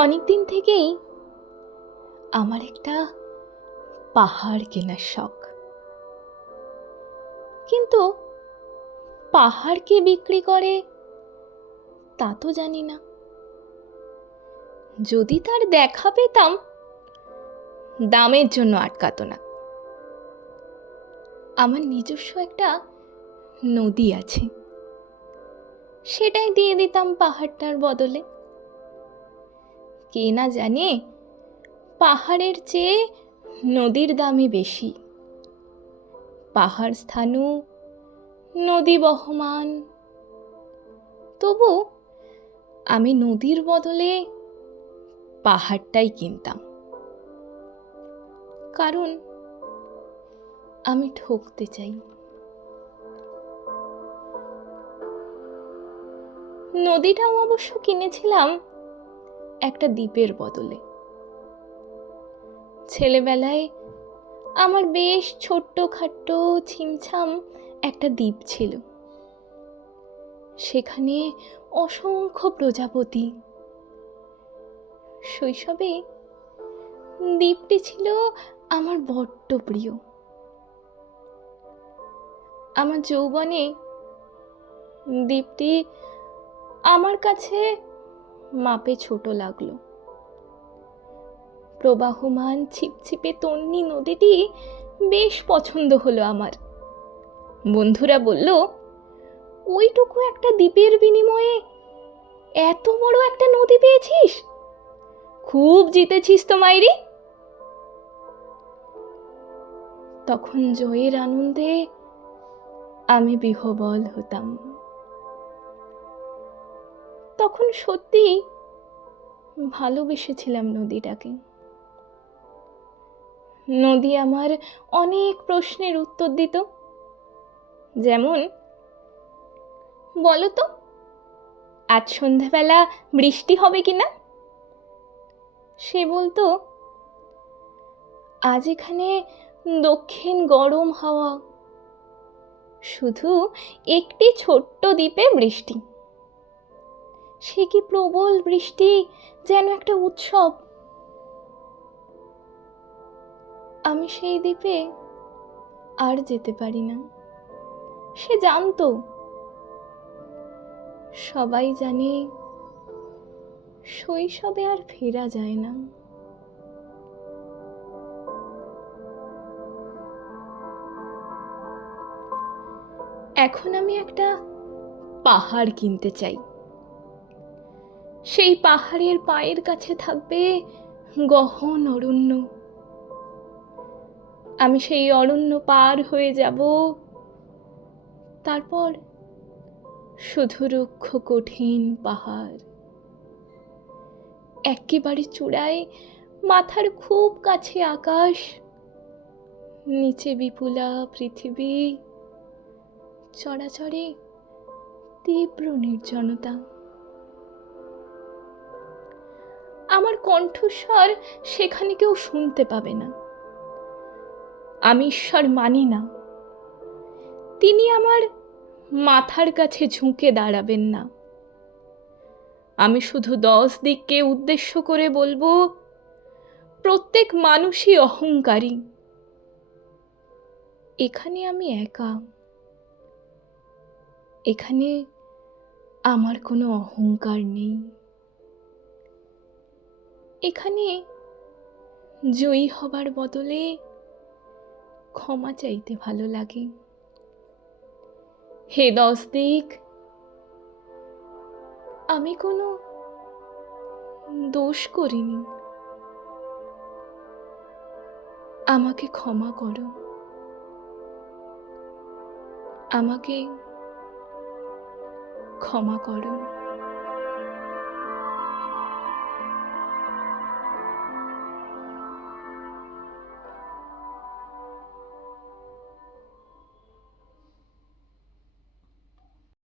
অনেক দিন থেকেই আমার একটা পাহাড় কেনার শখ, কিন্তু পাহাড় কে বিক্রি করে তা তো জানি না। যদি তার দেখা পেতাম, দামের জন্য আটকাতো না। আমার নিজস্ব একটা নদী আছে, সেটাই দিয়ে দিতাম পাহাড়টার বদলে। কে না জানে পাহাড়ের চেয়ে নদীর দামই বেশি। পাহাড় স্থানু, নদী বহমান, তবু আমি নদীর বদলে পাহাড়টাই কিনতাম, কারণ আমি ঠকতে চাই। নদীটাও অবশ্য কিনেছিলাম একটা দ্বীপের বদলে। ছেলেবেলায় আমার বেশ ছোট্ট খাট্ট ছিমছাম একটা দ্বীপ ছিল, সেখানে অসংখ্য প্রজাপতি। শৈশবে দ্বীপটি ছিল আমার বড্ড প্রিয়। আমার যৌবনে দ্বীপটি আমার কাছে মাপে ছোট লাগলো। প্রবাহমান ছিপছিপে তন্নি নদীটি বেশ পছন্দ হলো আমার। বন্ধুরা বলল, ওইটুকু একটা দ্বীপের বিনিময়ে এত বড় একটা নদী পেয়েছিস, খুব জিতেছিস তো মাইরি। তখন জয়ের আনন্দে আমি বিহ্বল হতাম। তখন সত্যি ভালোবেসেছিলাম নদীটাকে। নদী আমার অনেক প্রশ্নের উত্তর দিত, যেমন, বলো তো আজ সন্ধ্যাবেলা বৃষ্টি হবে কিনা। সে বলতো, আজ এখানে দক্ষিণ গরম হাওয়া, শুধু একটি ছোট্ট দ্বীপে বৃষ্টি। সে কি প্রবল বৃষ্টি, যেন একটা উৎসব। আমি সেই দ্বীপে আর যেতে পারি না। সে জানতো, সবাই জানে শৈশবে আর ফেরা যায় না। এখন আমি একটা পাহাড় কিনতে চাই। সেই পাহাড়ের পায়ের কাছে থাকবে গহন অরণ্য। আমি সেই অরণ্য পার হয়ে যাব, তারপর শুধু রুক্ষ কঠিন পাহাড়। একেবারে চূড়ায় মাথার খুব কাছে আকাশ, নিচে বিপুলা পৃথিবী, চরাচরে তীব্র নির্জনতা। আমার কণ্ঠস্বর সেখানে কেউ শুনতে পাবে না। আমি ঈশ্বর মানি না, তিনি আমার মাথার কাছে ঝুঁকে দাঁড়াবেন না। আমি শুধু 10 দিককে উদ্দেশ্য করে বলবো, প্রত্যেক মানুষই অহংকারী। এখানে আমি একা, এখানে আমার কোনো অহংকার নেই। এখানে জয়ী হবার বদলে ক্ষমা চাইতে ভালো লাগে। হে 10 দিক, আমি কোনো দোষ করিনি, আমাকে ক্ষমা করো, আমাকে ক্ষমা করো।